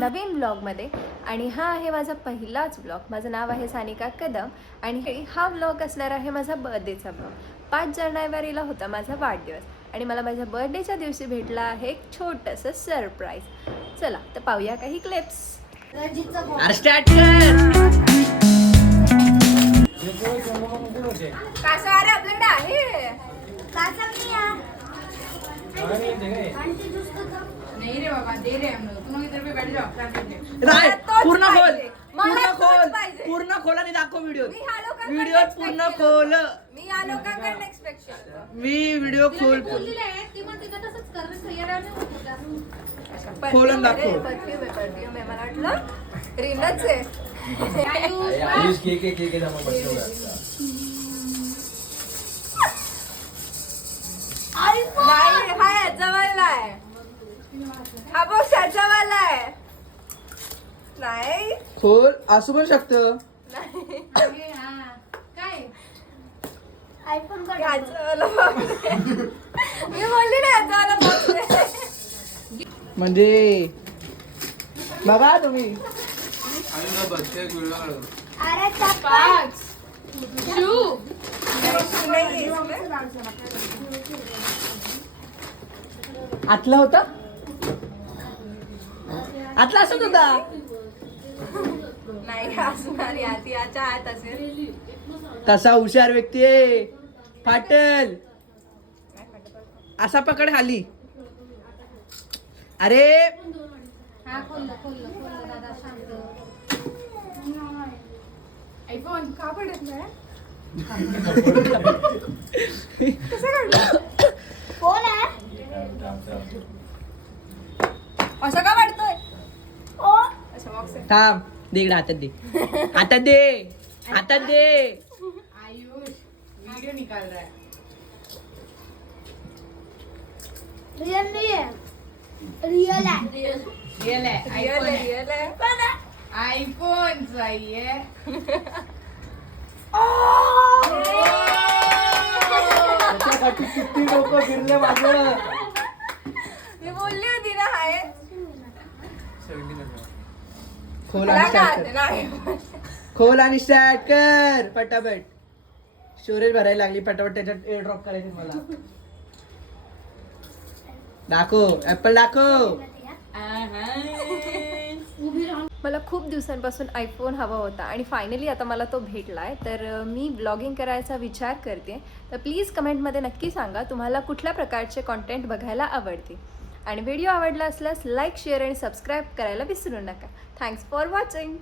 नवीन ब्लॉगमध्ये. आणि हा आहे माझा पहिलाच ब्लॉग. माझं नाव आहे सानिका कदम आणि हा ब्लॉग असणार आहे माझा बर्थडेचा ब्लॉग. 5 जानेवारीला होता माझा वाढदिवस आणि मला माझ्या बर्थडेच्या दिवशी भेटला आहे एक छोटंसं सरप्राईज. चला तर पाहूया काही क्लिप्स. स्टार्ट कर. कासा अरे आपल्याकडे आहे नहीं रे बाबा दे रहे हम लोग तुम इधर पे बैठ जाओ नाही, पूर्ण खोल पाहिजे. पूर्ण मला खोल तोच पाहिजे. पूर्ण खोल आणि दाखव व्हिडिओ. मी ह्या लोकांकडे व्हिडिओ expect पूर्ण केलं खोल. होतं. मी या लोकांकडे एक्सपेक्ट करतो. मी व्हिडिओ खोल खोलून दाखव. परफ्यूम आहे मला वाटलं रिनच आहे. नाही हा याच्यावाला आहे. हा बॉक्स याच्यावाला आहे. नाही खोल असू पण शकतं. याच्यावाला box आहे. मी बोलली ना याच्यावाला बॉक्स आहे. म्हणजे बघा तुम्ही नाही आतला होता आतला असत होता. नाही असणार याच्या आत असेल. तसा हुशार व्यक्ती आहे. फाटल असा पकड खाली. अरे आयफोन का पडत नाही. असं का वाटतोय. अच्छा बॉक्स आहे. थांब दे इकडे. हातात दे हातात दे हातात दे. आयुष वीडियो निकाल रहा है रियल है रिअल आईफोन आहे है रिअल आहे. आईफोन सही है त्याच्यासाठी किती लोक फिरले माझं. मी बोलली होती ना हाय. खोल मला आणि का स्टार्ट आते कर. नाही. खोल आणि स्टार्ट कर पटापट. स्टोरेज भरायला लागली पटापट. त्याच्यात एअर ड्रॉप करायचे मला. दाखव ऍपल दाखव. मला खूप दिवसांपासून आयफोन हवा होता आणि फायनली आता मला तो भेटला आहे. तर मी ब्लॉगिंग करायचा विचार करते. तर प्लीज कमेंटमध्ये नक्की सांगा तुम्हाला कुठल्या प्रकारचे कॉन्टेंट बघायला आवडते. आणि व्हिडिओ आवडला असल्यास लाईक शेअर आणि सबस्क्राईब करायला विसरू नका. Thanks for watching.